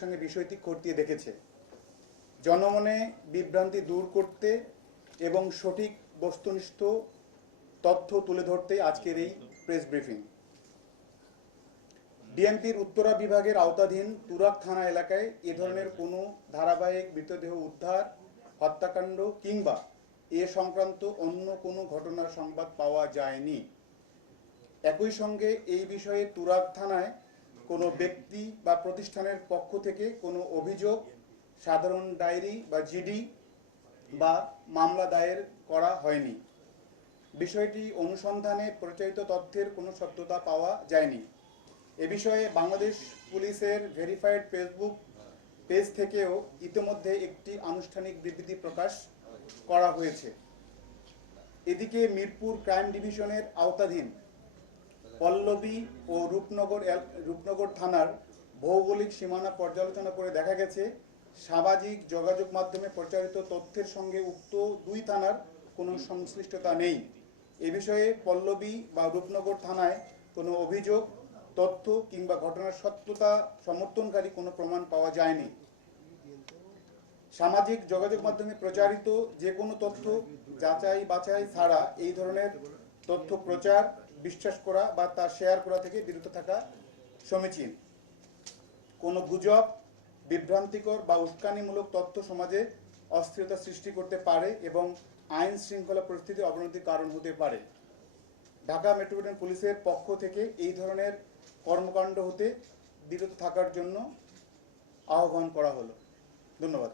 সঙ্গে বিষয়টি খতিয়ে দেখেছে। জনমনে বিভ্রান্তি দূর করতে এবং সঠিক বস্তুনিষ্ঠ তথ্য তুলে ধরতে আজকের এই প্রেস ব্রিফিং। ডিএমপির উত্তরা বিভাগের আওতাধীন তুরাগ থানা এলাকায় এ ধরনের কোনো ধারাবাহিক মৃতদেহ উদ্ধার, হত্যাকাণ্ড কিংবা এ সংক্রান্ত অন্য কোনো ঘটনার সংবাদ পাওয়া যায়নি। একই সঙ্গে এই বিষয়ে তুরাগ থানায় কোনো ব্যক্তি বা প্রতিষ্ঠানের পক্ষ থেকে কোনো অভিযোগ, সাধারণ ডায়েরি বা জিডি বা মামলা দায়ের করা হয়নি। বিষয়টি অনুসন্ধানে প্রচারিত তথ্যের কোনো সত্যতা পাওয়া যায়নি। এ বিষয়ে বাংলাদেশ পুলিশের ভেরিফাইড ফেসবুক পেজ থেকেও ইতিমধ্যে একটি আনুষ্ঠানিক বিবৃতি প্রকাশ করা হয়েছে। এদিকে মিরপুর ক্রাইম ডিভিশনের আওতাধীন পল্লবী ও রূপনগর থানার ভৌগোলিক সীমানা পর্যালোচনা করে দেখা গেছে, সামাজিক যোগাযোগ মাধ্যমে প্রচারিত তথ্যের সঙ্গে উক্ত দুই থানার কোনো সংশ্লিষ্টতা নেই। এ বিষয়ে পল্লবী বা রূপনগর থানায় কোনো অভিযোগ, তথ্য কিংবা ঘটনার সত্যতা সমর্থনকারী কোনো প্রমাণ পাওয়া যায়নি। সামাজিক যোগাযোগ মাধ্যমে প্রচারিত যে কোনো তথ্য যাচাই বাছাই ছাড়া এই ধরনের তথ্য প্রচার, বিশ্বাস করা বা তা শেয়ার করা থেকে বিরত থাকা সমীচীন। কোনো গুজব, বিভ্রান্তিকর বা উস্কানিমূলক তথ্য সমাজে অস্থিরতা সৃষ্টি করতে পারে এবং আইন শৃঙ্খলা পরিস্থিতি অবনতির কারণ হতে পারে। ঢাকা মেট্রোপলিটন পুলিশের পক্ষ থেকে এই ধরনের কর্মকাণ্ড হতে বিরত থাকার জন্য আহ্বান করা হলো। ধন্যবাদ।